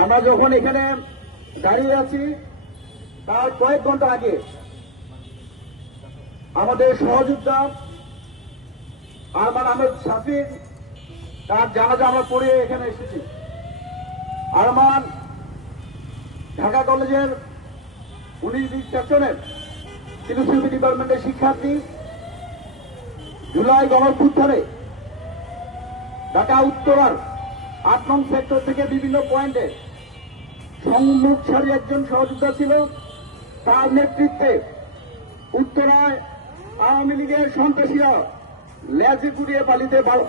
আমরা যখন এখানে দাঁড়িয়ে আছি তার কয়েক ঘন্টা আগে আমাদের সহযোদ্ধা আরমান আহমেদ শাফিক তার জানাজা আমরা পড়ে এখানে এসেছি। আরমান ঢাকা কলেজের 19 সেকশনের ফিলোসফি ডিপার্টমেন্টের শিক্ষার্থী। জুলাই গণঅভ্যুত্থানে ঢাকা উত্তরার 8 নং সেক্টর থেকে বিভিন্ন পয়েন্টে সম্মুখ সারির একজন সহযোদ্ধা ছিল। তার নেতৃত্বে উত্তরায় আওয়ামী লীগের সন্ত্রাসীরা লেজে কুড়িয়ে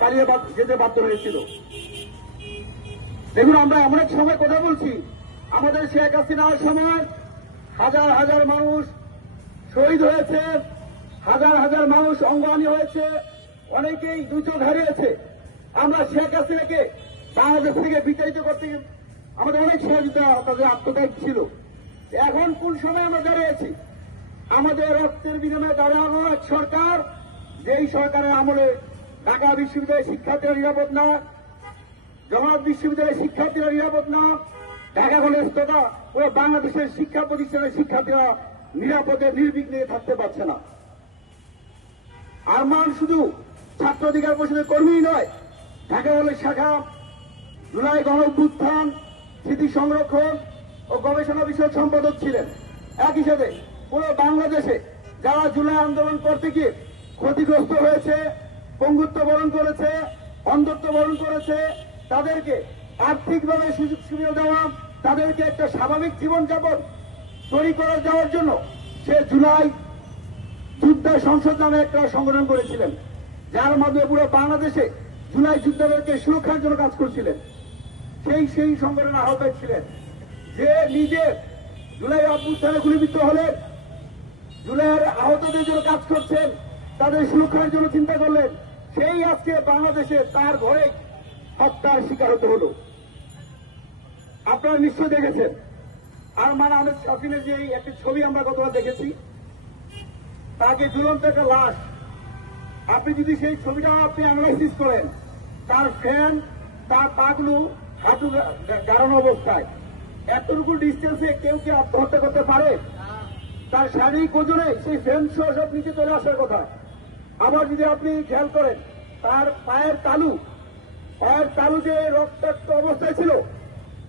পালিয়ে যেতে বাধ্য হয়েছিল। দেখুন, আমরা এমন এক সময় কথা বলছি, আমাদের শেখ হাসিনার সময় হাজার হাজার মানুষ শহীদ হয়েছে, হাজার হাজার মানুষ অঙ্গহানি হয়েছে, অনেকেই দুই চোখ হারিয়েছে। আমরা শেখ হাসিনাকে বাংলাদেশ থেকে বিতাড়িত করতে আমাদের অনেক সহযোগিতা, তাদের আত্মত্যাগ ছিল। এখন কোন সময় আমরা দাঁড়িয়েছি? আমাদের রক্তের বিনিময়ে দাঁড়ানো এক সরকার, যেই সরকারের আমলে ঢাকা বিশ্ববিদ্যালয়ের শিক্ষার্থীরা নিরাপদ না, জগন্নাথ বিশ্ববিদ্যালয়ের শিক্ষার্থীরা নিরাপদ না, ঢাকা কলেজ তথা ও বাংলাদেশের শিক্ষা প্রতিষ্ঠানের শিক্ষার্থীরা নিরাপদে নির্বিঘ্নে থাকতে পারছে না। আরমান শুধু ছাত্র অধিকার পরিষদের কর্মী নয়, ঢাকা কলেজ শাখা জুলাই গণঅভ্যুত্থান স্মৃতি সংরক্ষণ ও গবেষণা বিষয়ক সম্পাদক ছিলেন। একই সাথে পুরো বাংলাদেশে যারা জুলাই আন্দোলন করতে গিয়ে ক্ষতিগ্রস্ত হয়েছে, পঙ্গুত্ব বরণ করেছে, অন্ধত্ব বরণ করেছে, তাদেরকে আর্থিকভাবে সুযোগ সুবিধা দেওয়া, তাদেরকে একটা স্বাভাবিক জীবনযাপন তৈরি করে দেওয়ার জন্য সে জুলাই যোদ্ধা সংসদ নামে একটা সংগঠন করেছিলেন, যার মাধ্যমে পুরো বাংলাদেশে জুলাই যোদ্ধাদেরকে সুরক্ষার জন্য কাজ করছিলেন। সেই সংগঠনের আহ্বায়ক ছিলেন, যে নিজে জুলাই অভ্যুত্থানে গুলিবিদ্ধ হলেন, জুলাইয়ের আহতদের জন্য কাজ করছেন, তাদের সুরক্ষার জন্য চিন্তা করলেন। সেই আজকে বাংলাদেশে তার ভয়ে হত্যার শিকার হতে হল। আপনারা নিশ্চয় দেখেছেন আরমান আহমেদ শাফিনের যে একটি ছবি আমরা গতকাল দেখেছি, তাকে ঝুলন্ত একটা লাশ। আপনি যদি সেই ছবিটা আপনি অ্যানালাইসিস করেন, তার ফ্যান, তার পাগুলো হাঁটু গাড়ানো অবস্থায়, এতটুকু ডিস্টেন্সে কেউ কি আত্মহত্যা করতে পারে? তার শারীরিক ওজনে সেই ফ্যান সহ সব নিচে চলে আসার কথা। আবার যদি আপনি খেয়াল করেন, তার পায়ের তালু যে রক্তাক্ত অবস্থায় ছিল,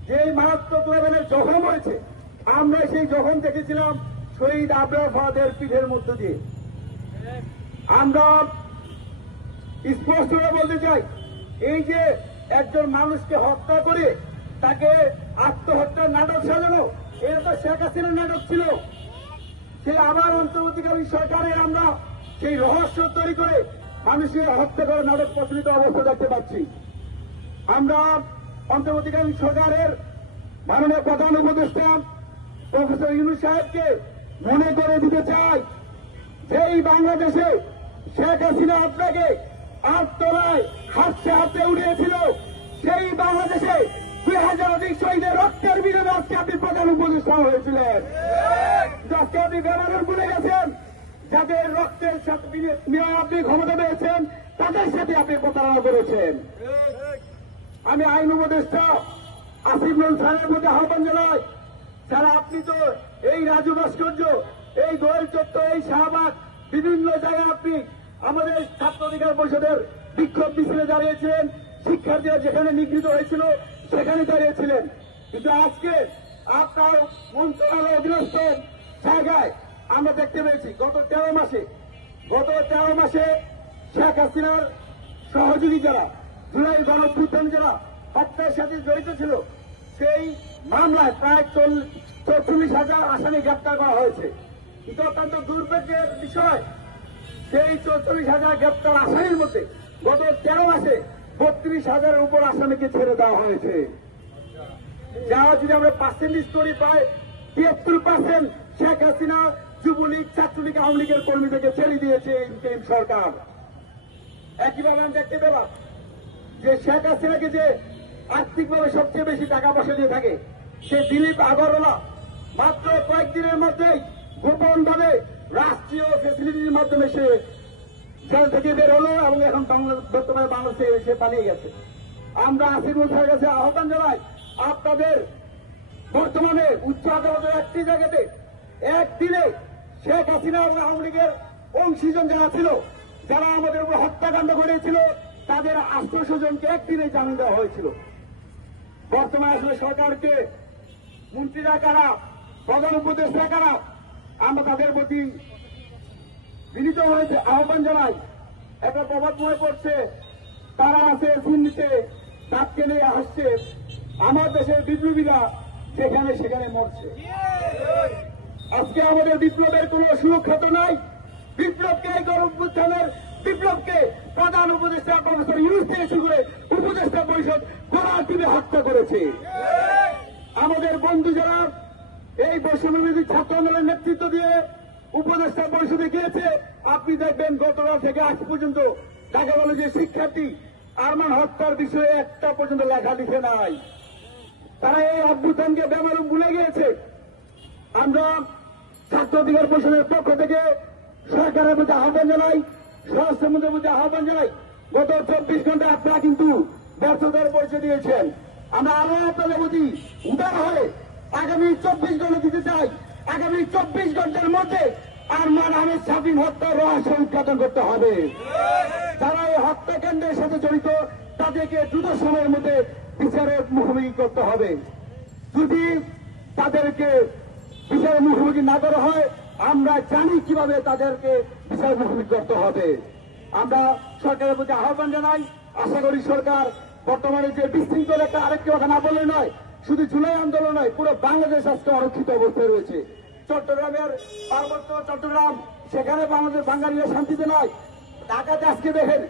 যে মারাত্মক লেভেলের জখম হয়েছে, আমরা সেই জখম দেখেছিলাম শহীদ আবরার ফাহাদের পিঠের মধ্য দিয়ে। আমরা স্পষ্টভাবে বলতে চাই, এই যে একজন মানুষকে হত্যা করে তাকে আত্মহত্যার নাটক সাজানো, এটা তো শেখ হাসিনার নাটক ছিল। সে আবার অন্তর্বর্তীকালীন সরকারের আমরা সেই রহস্য তৈরি করে মানুষের হত্যা করে নাটক প্রচলিত অবস্থা দেখতে পাচ্ছি। আমরা অন্তর্বর্তীকালীন সরকারের মাননীয় প্রধান উপদেষ্টা প্রফেসর ইউনূস সাহেবকে মনে করে দিতে চাই, যে এই বাংলাদেশে শেখ হাসিনা আপনাকে আটতলায় হাতে উঠিয়েছিল, সেই বাংলাদেশে 2000 অধিক শহীদের রক্তের বিনিময়ে আজকে আপনি প্রধান উপদেষ্টা হয়েছিলেন। আজকে আপনি ব্যবহার ভুলে গেছেন, যাদের রক্তের সাথে আপনি ক্ষমতা পেয়েছেন, তাদের সাথে আপনি প্রতারণা করেছেন। আমি আইন উপদেষ্টা আসিফ নজরুল স্যারের মধ্যে আহ্বান জানাই, যারা আপনি তো এই রাজু ভাস্কর্য, এই দোয়েল চত্বর, এই শাহবাগ, বিভিন্ন জায়গায় আপনি আমাদের ছাত্র অধিকার পরিষদের বিক্ষোভ মিছিলে দাঁড়িয়েছিলেন, শিক্ষার্থীরা যেখানে নিগৃহীত হয়েছিল সেখানে দাঁড়িয়েছিলেন। কিন্তু আজকে আপনার মন্ত্রণালয় অধীনস্থ জায়গায় আমরা দেখতে পেয়েছি গত 13 মাসে শেখ হাসিনার সহযোগী যারা, জুলাই গণঅভ্যুত্থান যারা হত্যার সাথে জড়িত ছিল, সেই মামলায় প্রায় 44,000 আসামি গ্রেপ্তার করা হয়েছে। কিন্তু অত্যন্ত দুর্ভাগ্যের বিষয়, সেই 44,000 গ্রেপ্তার আসামির মধ্যে গত 13 মাসে 32,000-এর উপর আসামিকে ছেড়ে দেওয়া হয়েছে। যারা যদি আমরা পার্সেন্টেজ করি, প্রায় 73% শেখ হাসিনা, যুবলীগ, ছাত্রলীগ, আওয়ামী লীগের কর্মীদেরকে ছেড়ে দিয়েছে এই সরকার। একইভাবে আমরা দেখতে পেলাম যে শেখ হাসিনাকে যে আর্থিকভাবে সবচেয়ে বেশি টাকা পয়সা দিয়ে থাকে, সে দিলীপ আগরওয়ালা মাত্র কয়েকদিনের মধ্যেই গোপনভাবে রাষ্ট্রীয় ফেসিলিটির মাধ্যমে সে জেল থেকে বের হলো এবং এখন বর্তমানে বাংলাদেশে এসে পালিয়ে গেছে। আমরা আসিফ নজরুলের কাছে আহ্বান জানাই, আপনাদের বর্তমানে উচ্চ আদালতের একটি জায়গাতে একদিনে শেখ হাসিনা এবং আওয়ামী লীগের অংশীজন যারা ছিল, যারা আমাদের উপর হত্যাকাণ্ড করেছিল, তাদের 800 জনকে একদিনে জামিন দেওয়া হয়েছিল। বর্তমানে আসলে সরকারকে মন্ত্রীরা কারা, প্রধান উপদেষ্টা কারা, আমরা তাদের প্রতি বিনীত হয়েছে আহ্বান জানাই। একটা প্রভাব মনে পড়ছে, তারা আছে চিহ্নিতে তাকে নিয়ে আসছে, আমার দেশের বিপ্লবীরা যেখানে সেখানে মরছে। আজকে আমাদের বিপ্লবের কোন সুরক্ষা তো নাই। বিপ্লবকে এই গণঅভ্যুত্থানের বিপ্লবকে প্রধান উপদেষ্টা প্রফেসর ইউনূস থেকে শুরু করে উপদেষ্টা পরিষদ গলা টিপে হত্যা করেছে। আমাদের বন্ধু যারা এই বৈষম্যবিরোধী ছাত্র আন্দোলনের নেতৃত্ব দিয়ে উপদেষ্টা পরিষদে গিয়েছে, আপনি দেখবেন গতকাল থেকে আজ পর্যন্ত ঢাকা কলেজের শিক্ষার্থী আরমান হত্যার বিষয়ে একটা পর্যন্ত লেখা লিখে নাই। তারা এই অভ্যুত্থানকে বেমালুম ভুলে গিয়েছে। আমরা ছাত্র অধিকার পরিষদের পক্ষ থেকে সরকারের প্রতি আহ্বান জানাই, স্বরাষ্ট্রমন্ত্রীর প্রতি আহ্বান জানাই, গত 24 ঘন্টা আপনারা কিন্তু ব্যর্থতার পরিচয় দিয়েছেন। আমরা আরো আপনাদের প্রতি উদার হয়ে আগামী 24 ঘন্টা দিতে চাই। আগামী 24 ঘন্টার মধ্যে আরমান আহমেদ শাফিন হত্যার রহস্য উদ্ঘাটন করতে হবে। যারা এই হত্যাকাণ্ডের সাথে জড়িত তাদেরকে দ্রুত সময়ের মধ্যে বিচারের মুখোমুখি করতে হবে। যদি তাদেরকে বিচারের মুখোমুখি না করা হয়, আমরা জানি কিভাবে তাদেরকে বিচারের মুখোমুখি করতে হবে। আমরা সরকারের প্রতি আহ্বান জানাই, আশা করি সরকার বর্তমানে যে বিশৃঙ্খল একটা আরেকটি কথা না বললে নয়, শুধু জুলাই আন্দোলন নয়, পুরো বাংলাদেশ আজকে অরক্ষিত অবস্থায় রয়েছে। চট্টগ্রামের পার্বত্য চট্টগ্রাম, সেখানে বাংলাদেশ বাঙালিরা শান্তিতে নয়। ঢাকাতে আজকে দেখেন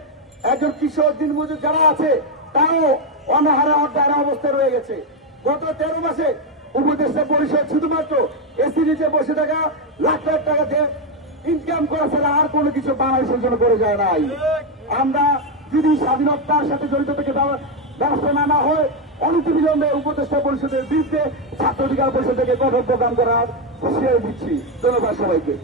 একজন কৃষক দিনমজুর যারা আছে তারাও অনাহারে অর্ধাহারে অবস্থায় রয়ে গেছে। গত 13 মাসে উপদেষ্টা পরিষদ শুধুমাত্র এসি নিচে বসে থাকা লাখ লাখ টাকা দিয়ে ইনকাম করা ছাড়া আর কোনো কিছু বাংলাদেশের জন্য করে যায় নাই। আমরা যদি স্বাধীনতার সাথে জড়িত থেকে ব্যবস্থা না হয়, অনতিবিলম্বে উপদেষ্টা পরিষদের বিরুদ্ধে ছাত্র অধিকার পরিষদ থেকে কঠোর প্রদান করার হুঁশিয়ারি দিচ্ছি। ধন্যবাদ সবাইকে।